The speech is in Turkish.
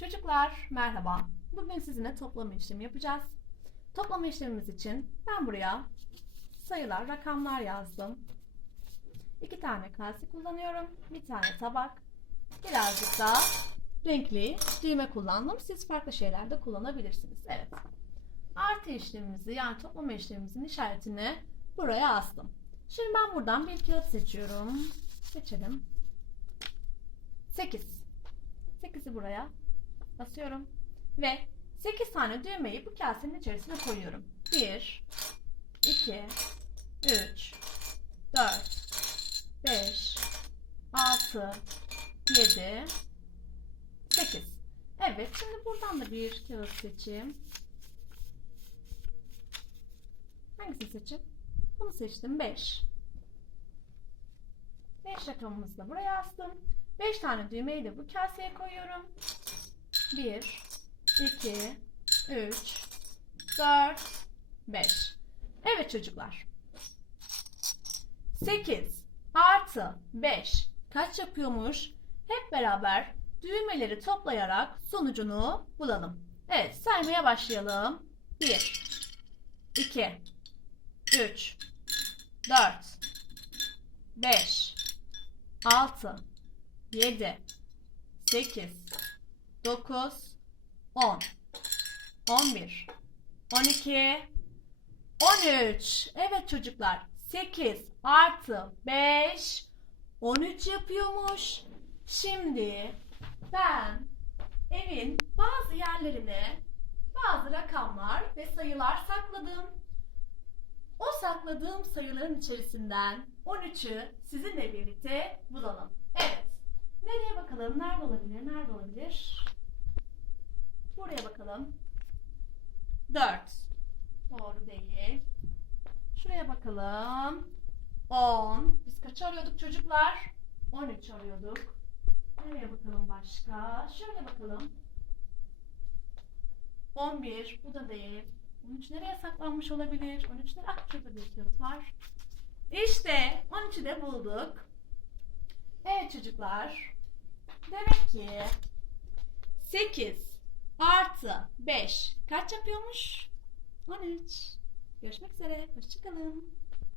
Çocuklar merhaba. Bugün sizinle toplama işlemi yapacağız. Toplama işlemimiz için ben buraya sayılar, rakamlar yazdım. İki tane kase kullanıyorum. Bir tane tabak. Birazcık da renkli düğme kullandım. Siz farklı şeyler de kullanabilirsiniz. Evet. Artı işlemimizi yani toplama işlemimizin işaretini buraya astım. Şimdi ben buradan bir kağıt seçiyorum. Seçelim. 8. 8'i buraya basıyorum. Ve 8 tane düğmeyi bu kasenin içerisine koyuyorum. 1, 2, 3, 4, 5, 6, 7, 8. Evet şimdi buradan da bir kağıt seçeyim. Hangisini seçeyim? Bunu seçtim 5. 5 rakamımızı da buraya astım. 5 tane düğmeyi de bu kaseye koyuyorum. 1, 2, 3, 4, 5. Evet çocuklar. 8 artı 5 kaç yapıyormuş? Hep beraber düğmeleri toplayarak sonucunu bulalım. Evet saymaya başlayalım. 1, 2, 3, 4, 5, 6, 7, 8, 9, 10, 11, 12, 13. Evet çocuklar 8 artı 5 13 yapıyormuş. Şimdi ben evin bazı yerlerine bazı rakamlar ve sayılar sakladım. O sakladığım sayıların içerisinden 13'ü sizinle birlikte bulalım. Evet. Nereye bakalım? Nerede olabilir? Nerede olabilir? Buraya bakalım. 4. Doğru değil. Şuraya bakalım. 10. Biz kaç arıyorduk çocuklar? 13 arıyorduk. Nereye bakalım başka? Şöyle bakalım. 11. Bu da değil. 13 nereye saklanmış olabilir? 13 nereye? Ah şurada bir kağıt var. İşte 13'ü de bulduk. Evet çocuklar. Demek ki 8 artı 5 kaç yapıyormuş? 13. Görüşmek üzere. Hoşçakalın.